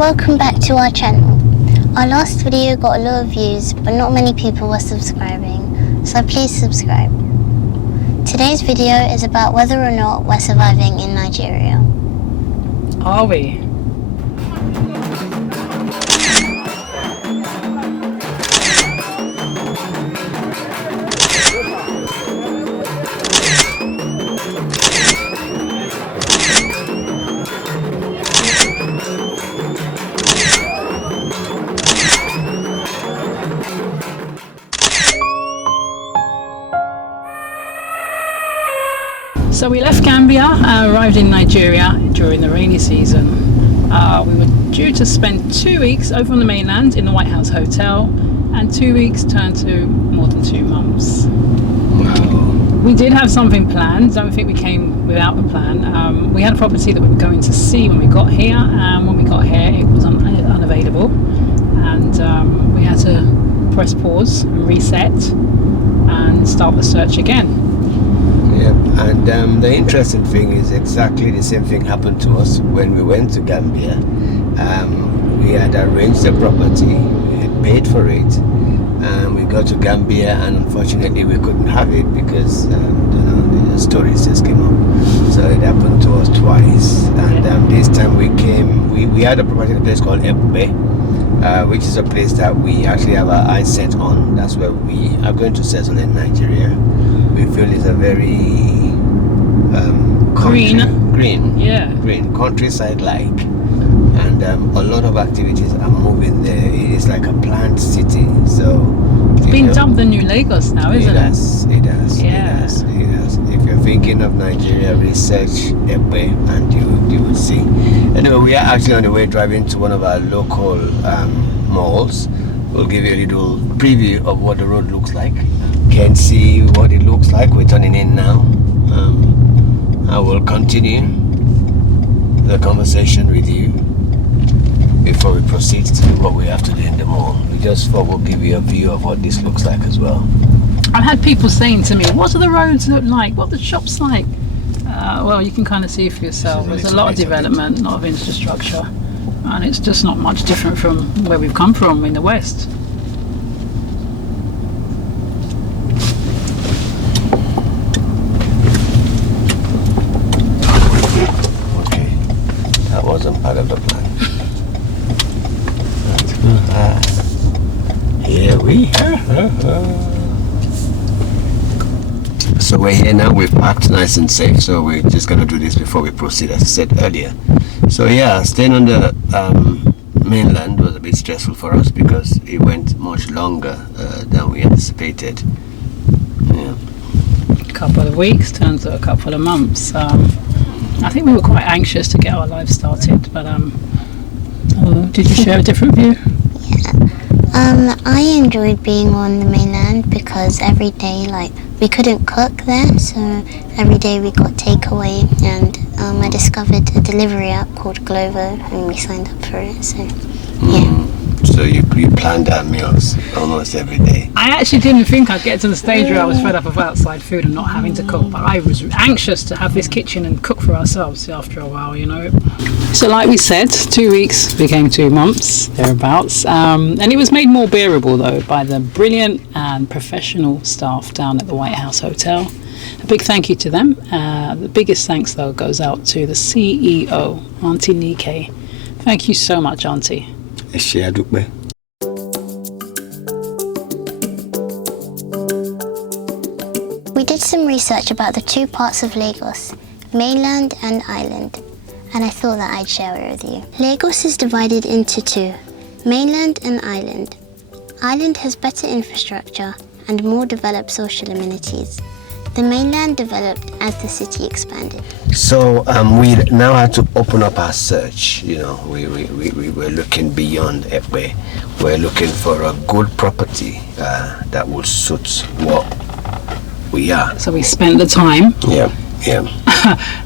welcome back to our channel. Our last video got a lot of views, but not many people were subscribing, so please subscribe. Today's video is about whether or not we're surviving in Nigeria. Are we? So we left Gambia, arrived in Nigeria during the rainy season. We were due to spend 2 weeks over on the mainland in the White House Hotel, and 2 weeks turned to more than 2 months. Wow. We did have something planned. Don't think we came without a plan. We had a property that we were going to see when we got here, and when we got here it was unavailable, and we had to press pause and reset and start the search again. Yep, and the interesting thing is exactly the same thing happened to us when we went to Gambia. We had arranged the property, we had paid for it, and we got to Gambia, and unfortunately we couldn't have it because the stories just came up. So it happened to us twice, and this time we had a property in a place called Ebi, which is a place that we actually have our eyes set on. That's where we are going to settle in Nigeria. We feel it's a very green countryside-like, and a lot of activities are moving there. It's like a planned city. So it's been dubbed the new Lagos now, isn't it? It does. If you're thinking of Nigeria, research Ebi and you will see. Anyway, we are actually on the way driving to one of our local malls. We'll give you a little preview of what the road looks like. Can't see what it looks like. We're turning in now. I will continue the conversation with you before we proceed to do what we have to do in the mall. We just thought we'll give you a view of what this looks like as well. I've had people saying to me, what do the roads look like? What are the shops like? Well, you can kind of see for yourself. There's a lot of development, a lot of infrastructure, and it's just not much different from where we've come from in the West. Wasn't part of the plan. Here we are. So we're here now. We've parked nice and safe, so we're just gonna do this before we proceed, as I said earlier. So yeah, staying on the mainland was a bit stressful for us because it went much longer than we anticipated. Yeah. A couple of weeks turned to a couple of months. I think we were quite anxious to get our lives started, but did you share a different view? Yeah. I enjoyed being on the mainland because every day, we couldn't cook there, so every day we got takeaway, and I discovered a delivery app called Glovo, and we signed up for it, so yeah. So you planned our meals almost every day. I actually didn't think I'd get to the stage where I was fed up of outside food and not having to cook, but I was anxious to have this kitchen and cook for ourselves after a while, you know. So like we said, 2 weeks became 2 months, thereabouts, and it was made more bearable though by the brilliant and professional staff down at the White House Hotel. A big thank you to them. The biggest thanks though goes out to the CEO, Auntie Nike. Thank you so much, Auntie. We did some research about the 2 parts of Lagos, mainland and island, and I thought that I'd share it with you. Lagos is divided into 2, mainland and island. Island has better infrastructure and more developed social amenities. The mainland developed as the city expanded. So we now had to open up our search. You know, we were looking beyond Ebi. We're looking for a good property that will suit what we are. So we spent the time. Yeah.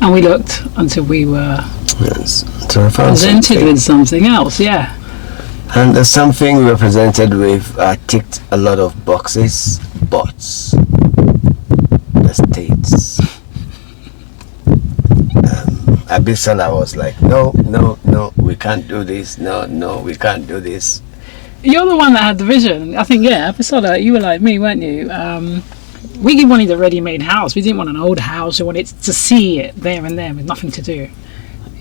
And we looked until we were presented with something else. Yeah. And there's something we were presented with ticked a lot of boxes, but estates. Abisola was like, no, we can't do this. No, we can't do this. You're the one that had the vision. I think, yeah, Episoda, you were like me, weren't you? We wanted a ready-made house. We didn't want an old house. We wanted to see it there and there with nothing to do.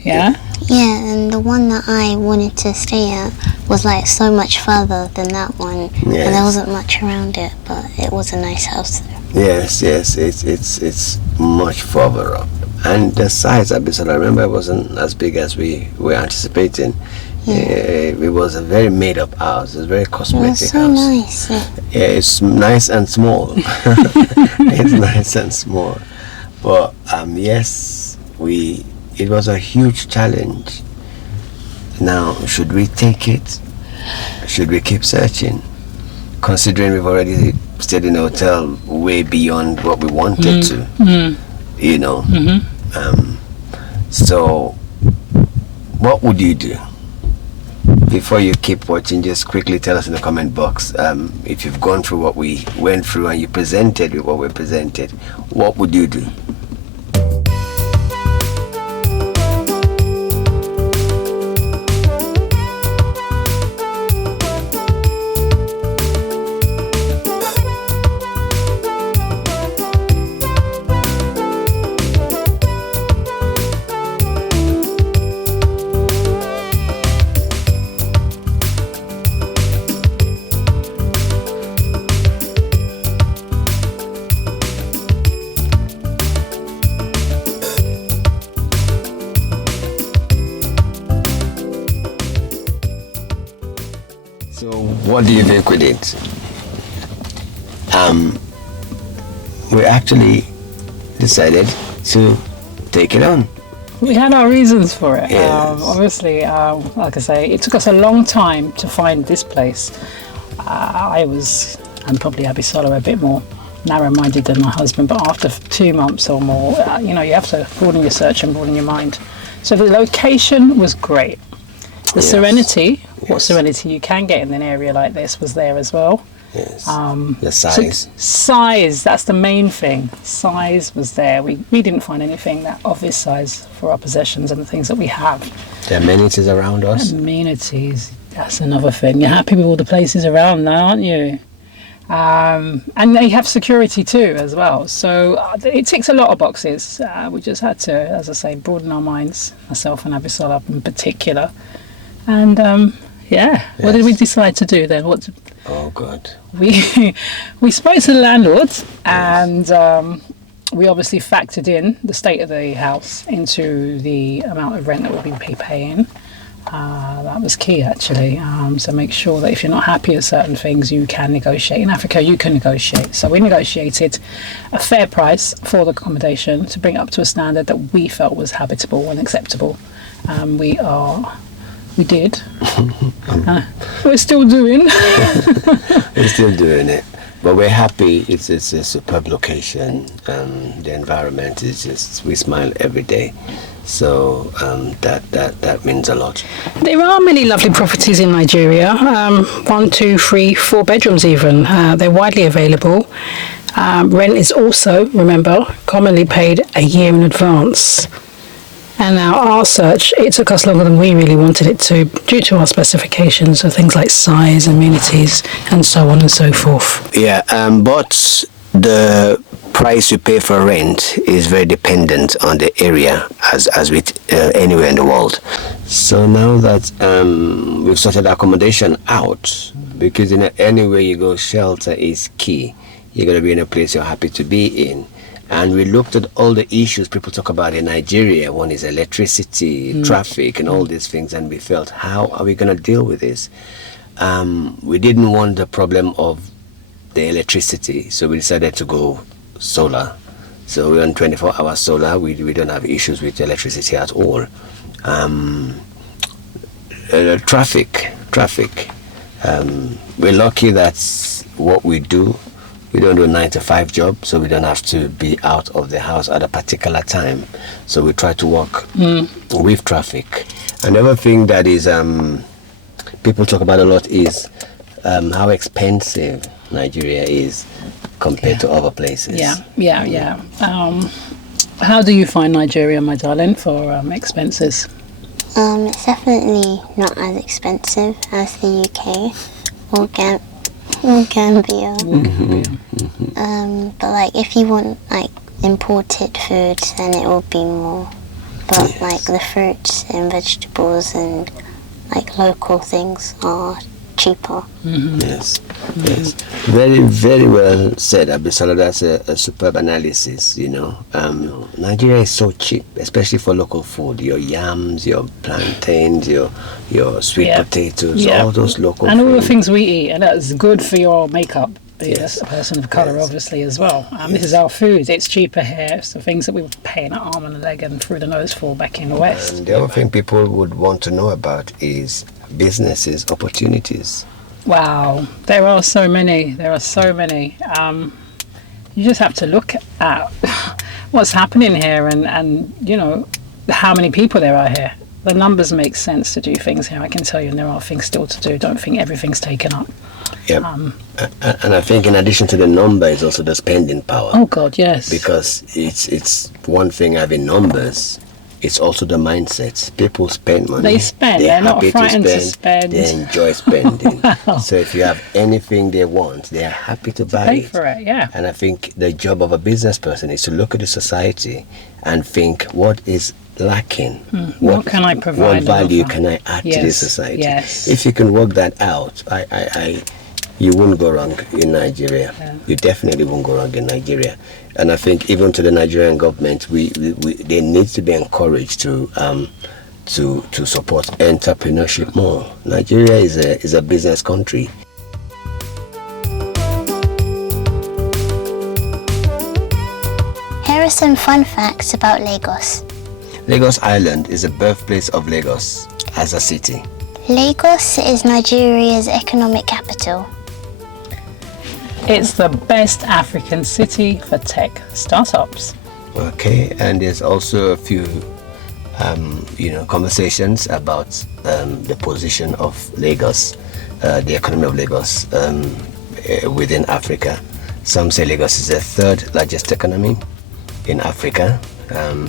Yeah? Yeah, and the one that I wanted to stay at was like so much further than that one. Yes. And there wasn't much around it, but it was a nice house though. Yes, it's much further up. And the size of Abisola, I remember, it wasn't as big as we were anticipating. Yeah. It was a very made-up house. It was a very It cosmetic was so house. nice. Yeah. Yeah, it's nice and small. It's nice and small. But yes, it was a huge challenge. Now, should we take it? Should we keep searching? Considering we've already stayed in a hotel way beyond what we wanted to, you know. So, what would you do? Before you keep watching, just quickly tell us in the comment box if you've gone through what we went through and you presented with what we presented, what would you do? So what do you think with it? We actually decided to take it on. We had our reasons for it. Yes. Obviously, like I say, it took us a long time to find this place. I was, and probably Abisola, a bit more narrow-minded than my husband, but after 2 months or more, you have to broaden your search and broaden your mind. So the location was great. The serenity, what serenity you can get in an area like this, was there as well. Yes. The size. Size, that's the main thing. Size was there. We didn't find anything that of this size for our possessions and the things that we have. The amenities around us. Amenities, that's another thing. You're happy with all the places around now, aren't you? And they have security too as well. So it ticks a lot of boxes. We just had to, as I say, broaden our minds, myself and Abisola in particular. And what did we decide to do then? Oh God. We spoke to the landlord, and we obviously factored in the state of the house into the amount of rent that we'll be paying. That was key actually. So make sure that if you're not happy with certain things, you can negotiate. In Africa, you can negotiate. So we negotiated a fair price for the accommodation to bring it up to a standard that we felt was habitable and acceptable. We did. We're still doing. We're still doing it, but we're happy. It's a superb location. The environment is just, we smile every day. So that means a lot. There are many lovely properties in Nigeria. 1, 2, 3, 4 bedrooms even. They're widely available. Rent is also, remember, commonly paid a year in advance. And now our search, it took us longer than we really wanted it to, due to our specifications of things like size, amenities, and so on and so forth. Yeah, but the price you pay for rent is very dependent on the area, as with anywhere in the world. So now that we've sorted accommodation out, because anywhere you go, shelter is key. You're going to be in a place you're happy to be in. And we looked at all the issues people talk about in Nigeria. One is electricity, traffic, and all these things. And we felt, how are we going to deal with this? We didn't want the problem of the electricity, so we decided to go solar. So we're on 24-hour solar. We don't have issues with electricity at all. Traffic. We're lucky that's what we do. We don't do a 9-to-5 job, so we don't have to be out of the house at a particular time. So we try to work with traffic. Another thing that is people talk about a lot is how expensive Nigeria is compared to other places. Yeah. How do you find Nigeria, my darling, for expenses? It's definitely not as expensive as the UK or Gambia. But like if you want like imported foods, then it will be more. But like the fruits and vegetables and like local things are cheaper. Yes. Very, very well said, Abisola. That's a superb analysis, you know. Nigeria is so cheap, especially for local food. Your yams, your plantains, your sweet potatoes, all those local and food. all the things we eat, and that's good for your makeup. Yes, a person of colour, obviously, as well. This is our food. It's cheaper here. It's the things that we were paying an arm and a leg and through the nose for back in the West. And the other thing people would want to know about is businesses, opportunities. Wow, there are so many. There are so many. You just have to look at what's happening here and you know, how many people there are here. The numbers make sense to do things here, I can tell you, and there are things still to do. Don't think everything's taken up. Yep. And I think in addition to the number is also the spending power. Oh God, yes. Because it's one thing having numbers, it's also the mindset. People spend money. They spend. They're not frightened to spend. They enjoy spending. Wow. So if you have anything they want, they are happy to buy Pay it. for it, yeah. And I think the job of a business person is to look at the society and think, what is lacking? What can I provide? What value can I add to this society? Yes. If you can work that out, you won't go wrong in Nigeria. Yeah. You definitely won't go wrong in Nigeria. And I think even to the Nigerian government, they need to be encouraged to support entrepreneurship more. Nigeria is a business country. Here are some fun facts about Lagos. Lagos Island is the birthplace of Lagos as a city. Lagos is Nigeria's economic capital. It's the best African city for tech startups. Okay, and there's also a few conversations about the position of Lagos, the economy of Lagos within Africa. Some say Lagos is the third largest economy in Africa,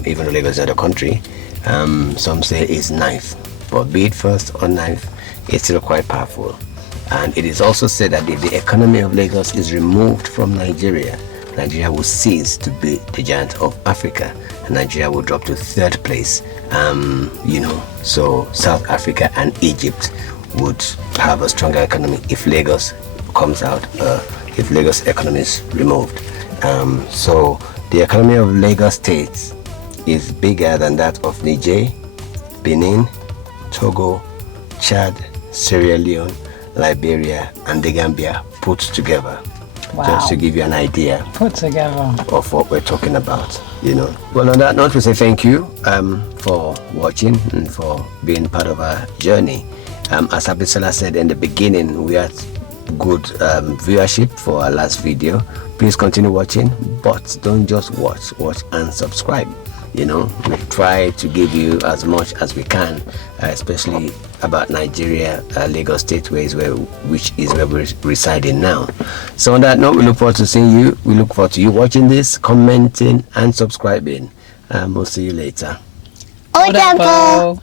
even though Lagos is not a country. Some say it's ninth, but be it first or ninth, it's still quite powerful. And it is also said that if the economy of Lagos is removed from Nigeria, Nigeria will cease to be the giant of Africa, and Nigeria will drop to third place. So South Africa and Egypt would have a stronger economy if Lagos comes out, if Lagos economy is removed. So the economy of Lagos State is bigger than that of Niger, Benin, Togo, Chad, Sierra Leone, Liberia, and the Gambia put together. Wow. Just to give you an idea Put together. of what we're talking about, Well, on that note, we say thank you for watching and for being part of our journey. As Abisola said in the beginning, we had good viewership for our last video. Please continue watching, but don't just watch and subscribe. We try to give you as much as we can, especially about Nigeria, Lagos State, which is where we're residing now. So on that note, we look forward to seeing you. We look forward to you watching this, commenting and subscribing. We'll see you later. Odabo!